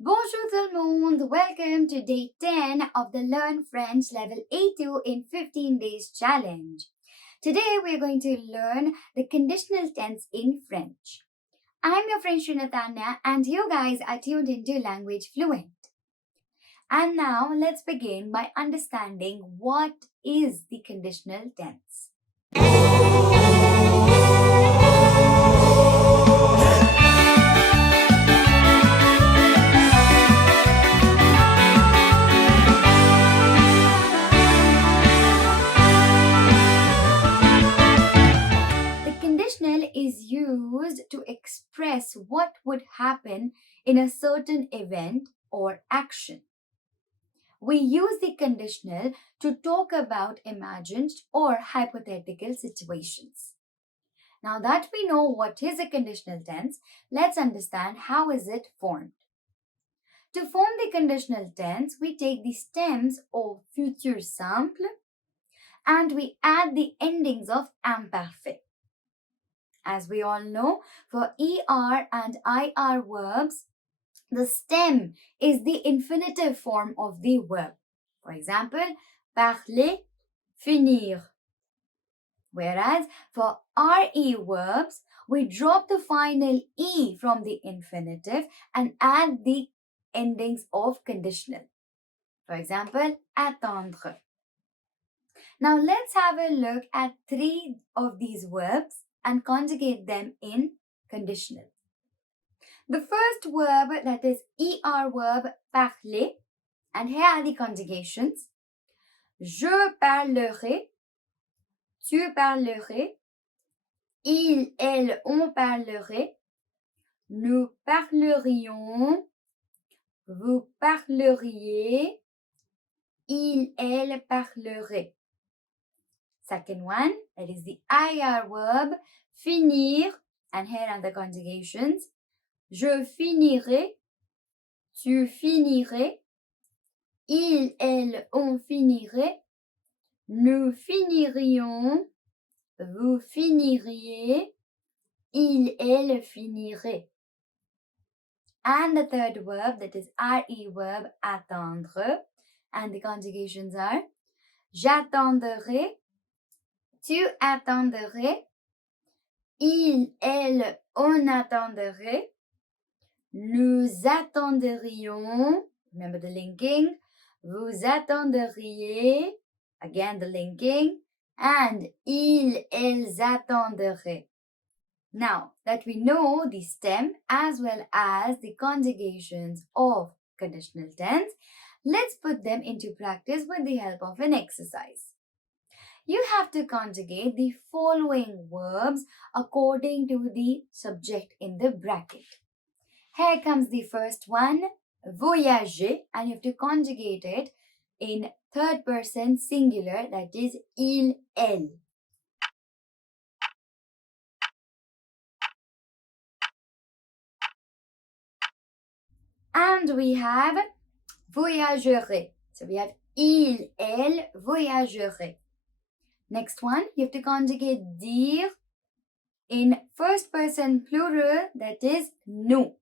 Bonjour tout le monde, welcome to day 10 of the Learn French Level A2 in 15 Days Challenge. Today we are going to learn the conditional tense in French. I'm your friend Srinatanya and you guys are tuned into Language Fluent. And now let's begin by understanding what is the conditional tense. Conditional is used to express what would happen in a certain event or action. We use the conditional to talk about imagined or hypothetical situations. Now that we know what is a conditional tense, let's understand how is it formed. To form the conditional tense, we take the stems of futur simple and we add the endings of imperfect. As we all know, for ER and IR verbs, the stem is the infinitive form of the verb. For example, parler, finir. Whereas for RE verbs, we drop the final E from the infinitive and add the endings of conditional. For example, attendre. Now let's have a look at 3 of these verbs and conjugate them in conditional. The first verb, that is ER verb, parler, and here are the conjugations. Je parlerai, tu parlerais, il, elle, on parlerait, nous parlerions, vous parleriez, il, elle parlerait. Second one, that is the IR verb, finir, and here are the conjugations. Je finirai, tu finirais, il, elle, on finirait, nous finirions, vous finiriez, il, elle finirait. And the third verb, that is RE verb, attendre, and the conjugations are j'attendrai, tu attendrais, il, elle, on attendrait, nous attendrions, remember the linking, vous attendriez, again the linking, and ils, elles attendraient. Now that we know the stem as well as the conjugations of conditional tense, let's put them into practice with the help of an exercise. You have to conjugate the following verbs according to the subject in the bracket. Here comes the first one, voyager, and you have to conjugate it in third person singular, that is il, elle. And we have voyagerait. So we have il, elle, voyagerait. Next one, you have to conjugate dire in first person plural, that is nous.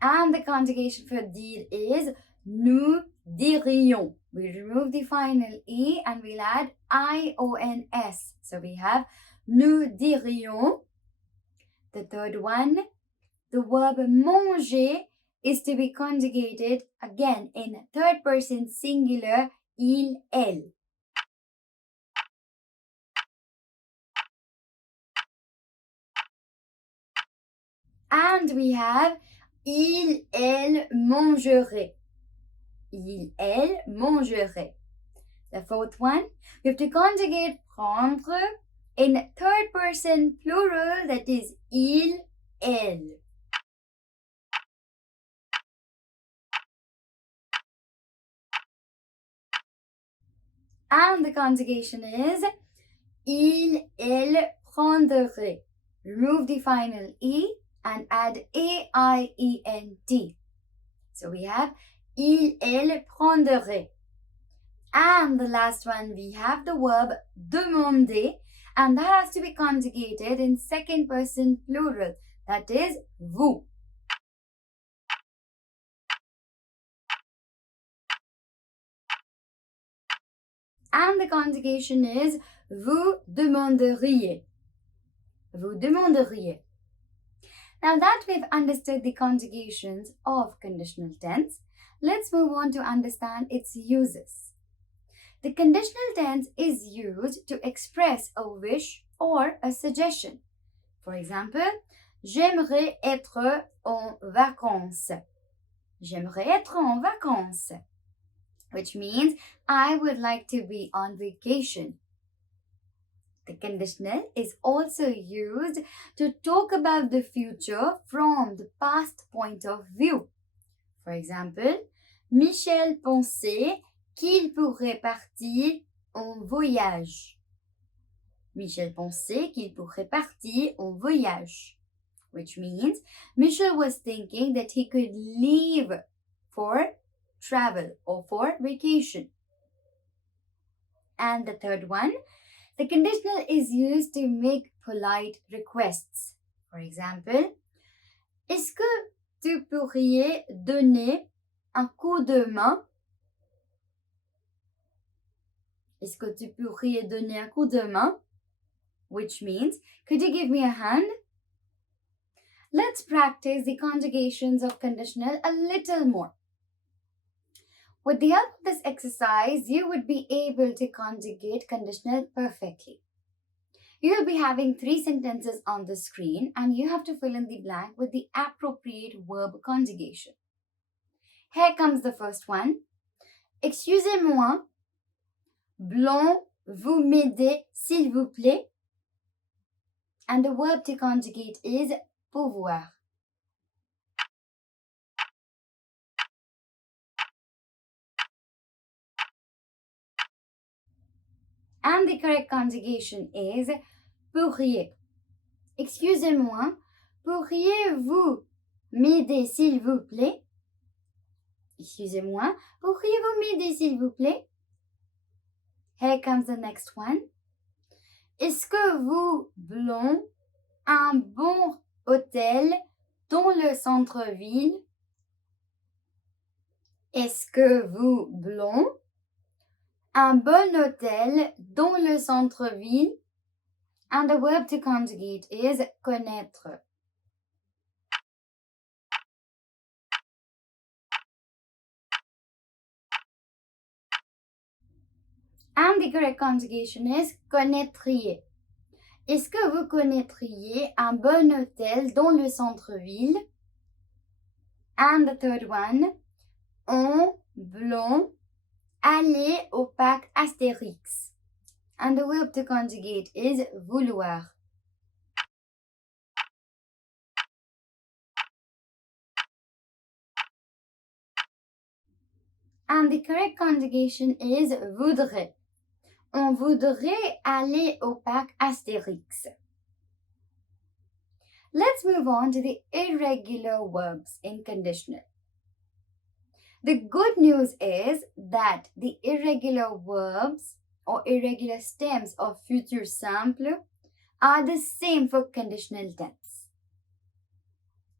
And the conjugation for dire is nous dirions. We remove the final E and we'll add IONS. So we have nous dirions. The third one, the verb manger is to be conjugated again in third person singular, il, elle. And we have il, elle mangerait. Il, elle mangerait. The fourth one, we have to conjugate prendre in third person plural, that is il, elle. And the conjugation is il, elle prendrait. Remove the final E and add AIENT. So we have il, elle prendrait. And the last one, we have the verb demander, And that has to be conjugated in second person plural. That is vous. And the conjugation is vous demanderiez. Vous demanderiez. Now that we've understood the conjugations of conditional tense, let's move on to understand its uses. The conditional tense is used to express a wish or a suggestion. For example, j'aimerais être en vacances. J'aimerais être en vacances, which means I would like to be on vacation. The conditional is also used to talk about the future from the past point of view. For example, Michel pensait qu'il pourrait partir en voyage. Michel pensait qu'il pourrait partir en voyage, which means Michel was thinking that he could leave for travel or for vacation. And the third one, the conditional is used to make polite requests. For example, est-ce que tu pourrais donner un coup de main? Est-ce que tu pourrais donner un coup de main? Which means, could you give me a hand? Let's practice the conjugations of conditional a little more. With the help of this exercise, you would be able to conjugate conditional perfectly. You will be having 3 sentences on the screen and you have to fill in the blank with the appropriate verb conjugation. Here comes the first one. Excusez-moi, Blanc, vous m'aidez s'il vous plaît? And the verb to conjugate is pouvoir. And the correct conjugation is pourriez. Excusez-moi, pourriez-vous m'aider s'il vous plaît? Excusez-moi, pourriez-vous m'aider s'il vous plaît? Here comes the next one. Est-ce que vous, Blond, un bon hôtel dans le centre-ville? Est-ce que vous, Blond, un bon hôtel dans le centre-ville? And the verb to conjugate is connaître. And the correct conjugation is connaîtriez. Est-ce que vous connaîtriez un bon hôtel dans le centre-ville? And the third one, en blanc, aller au parc Astérix. And the verb to conjugate is vouloir. And the correct conjugation is voudrait. On voudrait aller au parc Astérix. Let's move on to the irregular verbs in conditional. The good news is that the irregular verbs or irregular stems of future simple are the same for conditional tense.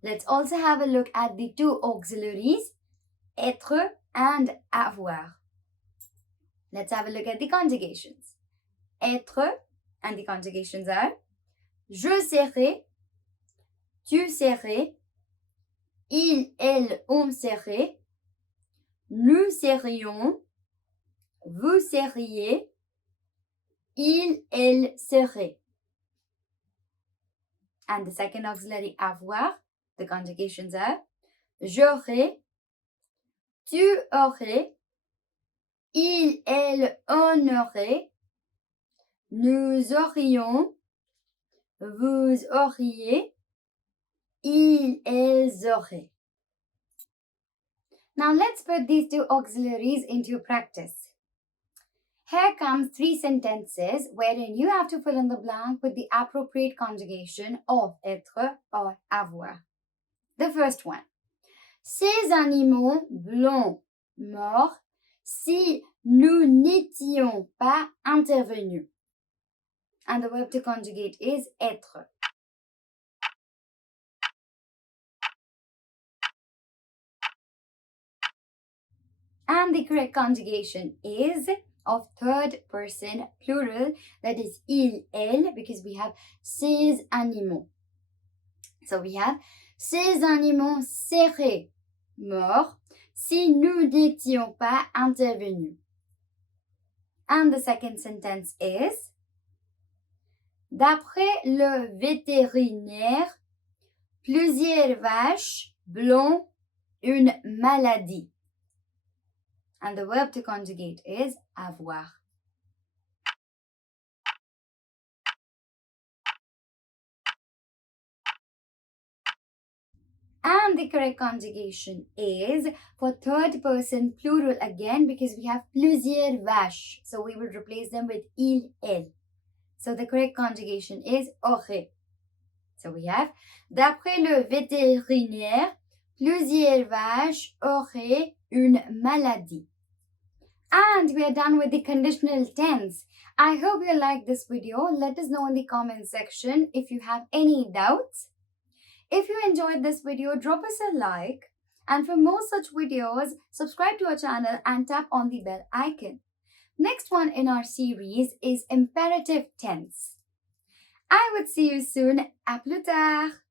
Let's also have a look at the 2 auxiliaries, être and avoir. Let's have a look at the conjugations. Être, and the conjugations are je serai, tu serais, il, elle, on serait, nous serions, vous seriez, il, elle serait. And the second auxiliary avoir, the conjugations are j'aurais, tu aurais, il, elle, on aurait, nous aurions, vous auriez, ils, elles auraient. Now let's put these 2 auxiliaries into practice. Here comes 3 sentences wherein you have to fill in the blank with the appropriate conjugation of être or avoir. The first one. Ces animaux blancs morts si nous n'étions pas intervenus. And the verb to conjugate is être. And the correct conjugation is of third person plural, that is il, elle, because we have ces animaux. So we have ces animaux seraient morts si nous n'étions pas intervenus. And the second sentence is d'après le vétérinaire, plusieurs vaches blondes une maladie. And the verb to conjugate is avoir. And the correct conjugation is for third person plural again, because we have plusieurs vaches. So we will replace them with il, elle. So the correct conjugation is aurait. So we have d'après le vétérinaire, plusieurs vaches auraient une maladie. And we are done with the conditional tense. I hope you liked this video. Let us know in the comment section if you have any doubts. If you enjoyed this video, drop us a like. And for more such videos, subscribe to our channel and tap on the bell icon. Next one in our series is imperative tense. I would see you soon. À plus tard!